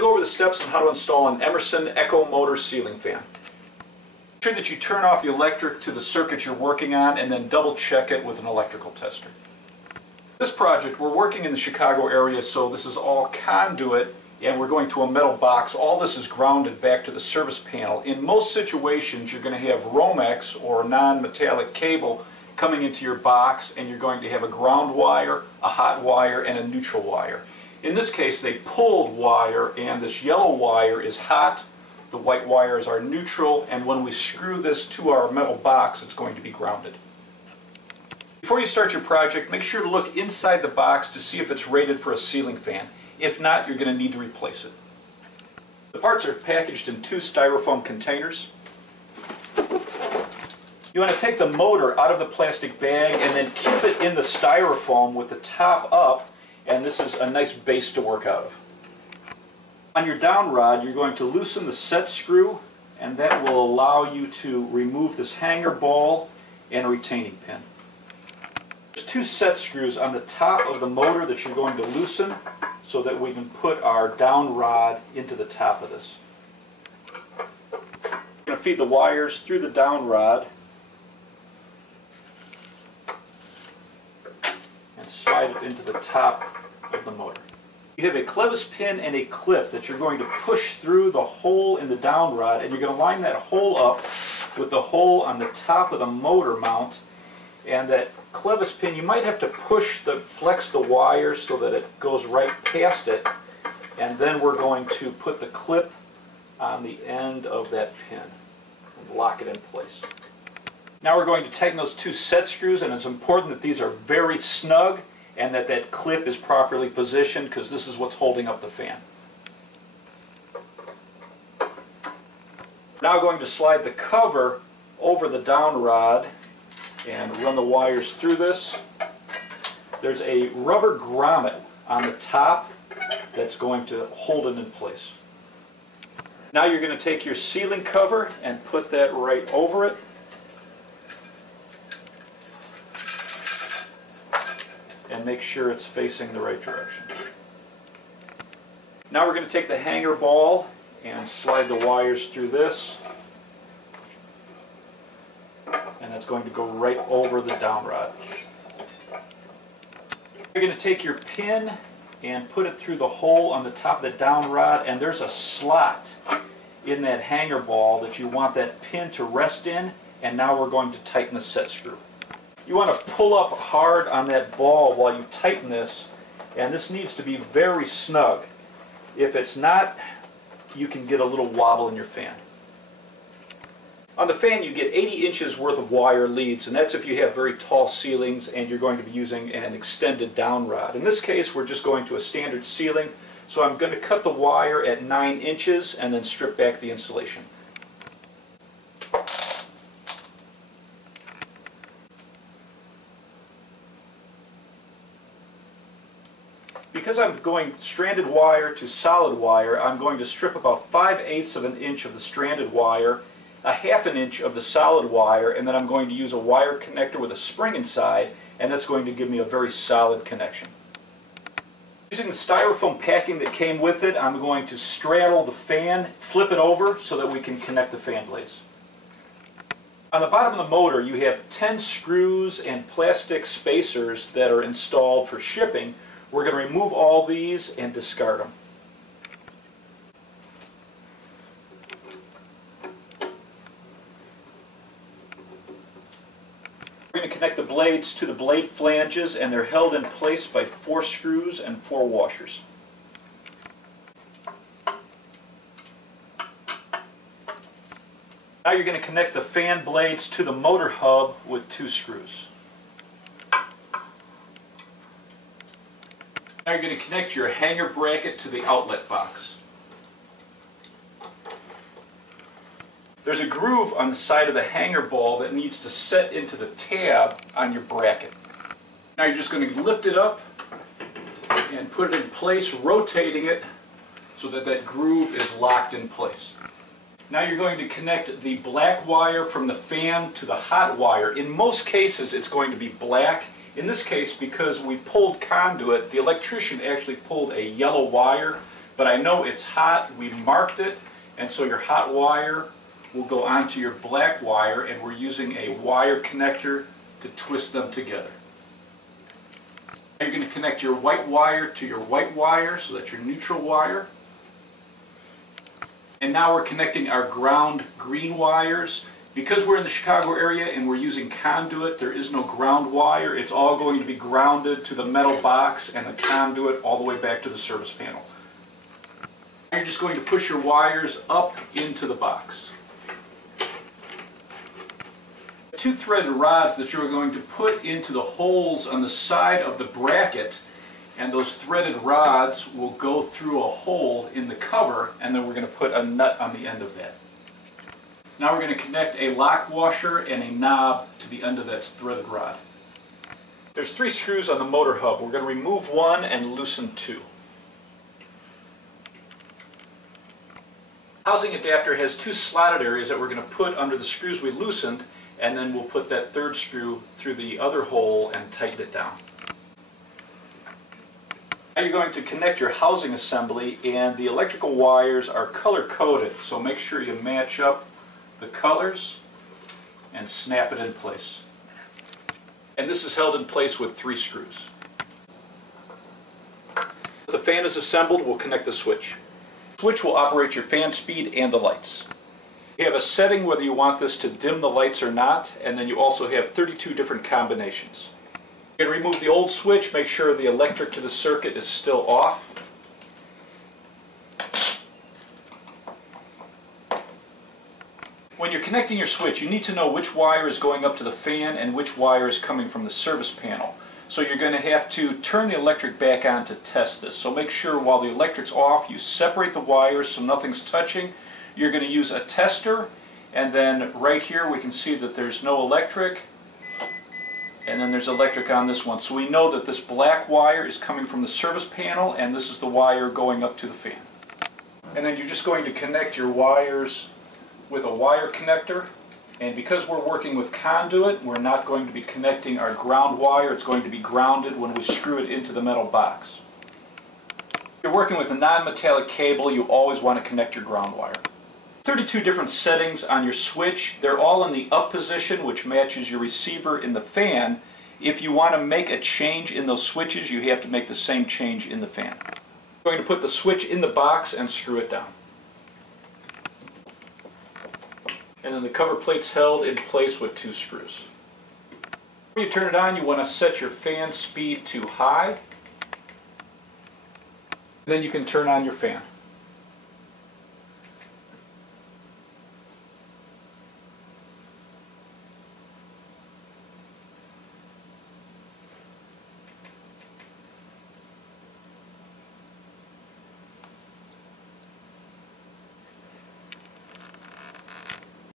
going to go over the steps on how to install an Emerson Echo motor ceiling fan. Make sure that you turn off the electric to the circuit you're working on and then double check it with an electrical tester. This project, we're working in the Chicago area, so this is all conduit and we're going to a metal box. All this is grounded back to the service panel. In most situations you're going to have Romex or non-metallic cable coming into your box, and you're going to have a ground wire, a hot wire, and a neutral wire. In this case they pulled wire, and this yellow wire is hot, the white wires are neutral, and when we screw this to our metal box it's going to be grounded. Before you start your project, make sure to look inside the box to see if it's rated for a ceiling fan. If not, you're going to need to replace it. The parts are packaged in 2 styrofoam containers. You want to take the motor out of the plastic bag and then keep it in the styrofoam with the top up, and this is a nice base to work out of. On your down rod, you're going to loosen the set screw, and that will allow you to remove this hanger ball and a retaining pin. There's 2 set screws on the top of the motor that you're going to loosen so that we can put our down rod into the top of this. We're going to feed the wires through the down rod and slide it into the top of the motor. You have a clevis pin and a clip that you're going to push through the hole in the down rod, and you're going to line that hole up with the hole on the top of the motor mount. And that clevis pin, you might have to flex the wire so that it goes right past it, and then we're going to put the clip on the end of that pin and lock it in place. Now we're going to tighten those 2 set screws, and it's important that these are very snug and that that clip is properly positioned, because this is what's holding up the fan. Now we're going to slide the cover over the down rod and run the wires through this. There's a rubber grommet on the top that's going to hold it in place. Now you're going to take your ceiling cover and put that right over it. And make sure it's facing the right direction. Now we're going to take the hanger ball and slide the wires through this. And that's going to go right over the down rod. You're going to take your pin and put it through the hole on the top of the down rod, and there's a slot in that hanger ball that you want that pin to rest in, and now we're going to tighten the set screw. You want to pull up hard on that ball while you tighten this, and this needs to be very snug. If it's not, you can get a little wobble in your fan. On the fan you get 80 inches worth of wire leads, and that's if you have very tall ceilings and you're going to be using an extended down rod. In this case we're just going to a standard ceiling, so I'm going to cut the wire at 9 inches and then strip back the insulation. Because I'm going stranded wire to solid wire, I'm going to strip about 5/8 of an inch of the stranded wire, a 1/2 inch of the solid wire, and then I'm going to use a wire connector with a spring inside, and that's going to give me a very solid connection. Using the styrofoam packing that came with it, I'm going to straddle the fan, flip it over so that we can connect the fan blades. On the bottom of the motor you have 10 screws and plastic spacers that are installed for shipping. We're going to remove all these and discard them. We're going to connect the blades to the blade flanges, and they're held in place by 4 screws and 4 washers. Now you're going to connect the fan blades to the motor hub with 2 screws. Now you're going to connect your hanger bracket to the outlet box. There's a groove on the side of the hanger ball that needs to set into the tab on your bracket. Now you're just going to lift it up and put it in place, rotating it so that that groove is locked in place. Now you're going to connect the black wire from the fan to the hot wire. In most cases it's going to be black. In this case, because we pulled conduit, the electrician actually pulled a yellow wire, but I know it's hot, we marked it, and so your hot wire will go onto your black wire, and we're using a wire connector to twist them together. Now you're going to connect your white wire to your white wire, so that's your neutral wire. And now we're connecting our ground green wires. Because we're in the Chicago area and we're using conduit, there is no ground wire. It's all going to be grounded to the metal box and the conduit all the way back to the service panel. Now you're just going to push your wires up into the box. Two threaded rods that you're going to put into the holes on the side of the bracket, and those threaded rods will go through a hole in the cover, and then we're going to put a nut on the end of that. Now we're going to connect a lock washer and a knob to the end of that threaded rod. There's 3 screws on the motor hub. We're going to remove one and loosen 2. The housing adapter has 2 slotted areas that we're going to put under the screws we loosened, and then we'll put that 3rd screw through the other hole and tighten it down. Now you're going to connect your housing assembly, and the electrical wires are color coded, so make sure you match up the colors and snap it in place. And this is held in place with 3 screws. The fan is assembled, we'll connect the switch. The switch will operate your fan speed and the lights. You have a setting whether you want this to dim the lights or not, and then you also have 32 different combinations. You're going to remove the old switch, make sure the electric to the circuit is still off. When you're connecting your switch, you need to know which wire is going up to the fan and which wire is coming from the service panel. So you're going to have to turn the electric back on to test this. So make sure while the electric's off, you separate the wires so nothing's touching. You're going to use a tester, and then right here we can see that there's no electric, and then there's electric on this one. So we know that this black wire is coming from the service panel, and this is the wire going up to the fan. And then you're just going to connect your wires with a wire connector, and because we're working with conduit, we're not going to be connecting our ground wire. It's going to be grounded when we screw it into the metal box. If you're working with a non-metallic cable, you always want to connect your ground wire. 32 different settings on your switch. They're all in the up position, which matches your receiver in the fan. If you want to make a change in those switches, you have to make the same change in the fan. I'm going to put the switch in the box and screw it down. And then the cover plate's held in place with 2 screws. When you turn it on, you want to set your fan speed to high. Then you can turn on your fan.